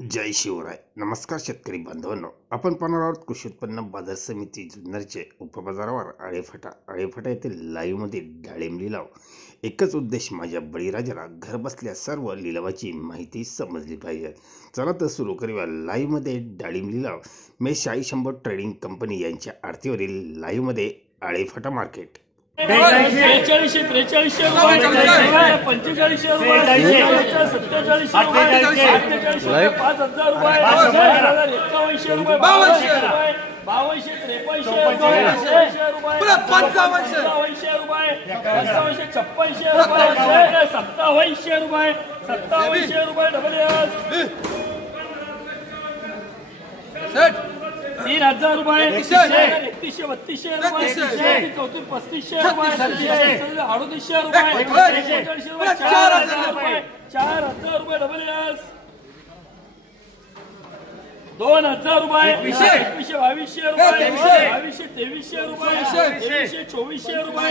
जय शिवराय. नमस्कार शेतकरी बांधवांनो, आपण पाहणार आहोत कृषी उत्पन्न बाजार समिती जुन्नरचे उपबाजारावर आळेफाटा येथे लाईव्हमध्ये डाळिंब लिलाव. एकच उद्देश, माझ्या बळीराजाला घर बसल्या सर्व लिलावाची माहिती समजली पाहिजे. चला तर सुरू करूया लाईव्हमध्ये डाळिंब लिलाव. मेष 100 ट्रेडिंग कंपनी यांच्या आरतीवरील लाईव्हमध्ये आळेफाटा मार्केट. 43 43 रुपये 45 रुपये 47 रुपये 48 रुपये 5000 रुपये 51 रुपये 52 रुपये 53 रुपये 56 रुपये 55 रुपये 56 रुपये 57 रुपये 57 रुपये डबल एस 3000 रुपये 31 32 रुपये 34 35 रुपये 38 रुपये 4000 रुपये 4000 रुपये डबल एस 2000 रुपये 21 22 रुपये 22 23 रुपये 23 24 रुपये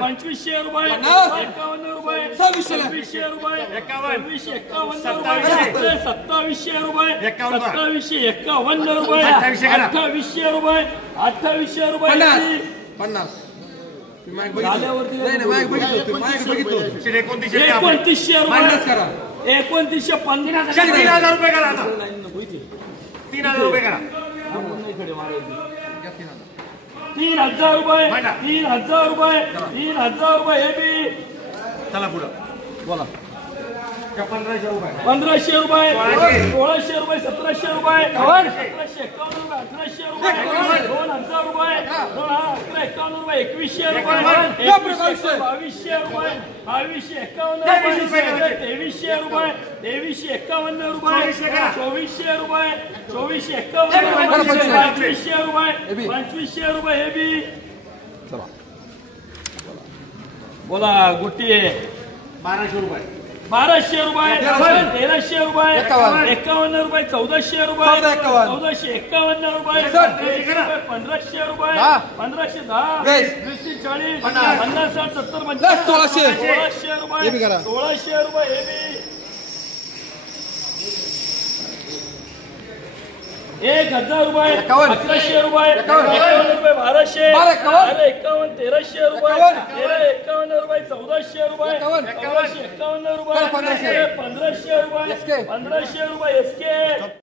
25 रुपये 51 रुपये 26 रुपये 26 51 रुपये 27 रुपये 27 51 रुपये 28 रुपये 28 रुपये 50 झाल्यावरती 29 रुपये 29 50 3000 रुपये करा आता. 3000 रुपये करा. 3000 रुपये 3000 रुपये 3000 रुपये हे बी चला पुढे बोला 1500 रुपये 1500 रुपये 1600 रुपये 1700 रुपये 1751 रुपये 1800 रुपये 2000 रुपये 1151 रुपये 2100 रुपये 2200 रुपये 2251 रुपये 2300 रुपये 2351 रुपये 2400 रुपये 2451 रुपये 2500 रुपये 2500 रुपये हे बी बोला गुट्टी 1200 रुपये 1200 रुपये 1300 रुपये 51 रुपये 1400 रुपये 1451 रुपये 1500 रुपये 1510 240 50 60 70 1600 रुपये 1600 रुपये हे बी 1000 रुपये 1100 रुपये 51 रुपये 1200 51 1300 रुपये 51 रुपये 1400 रुपये 51 रुपये 1500 रुपये 1500 रुपये एसके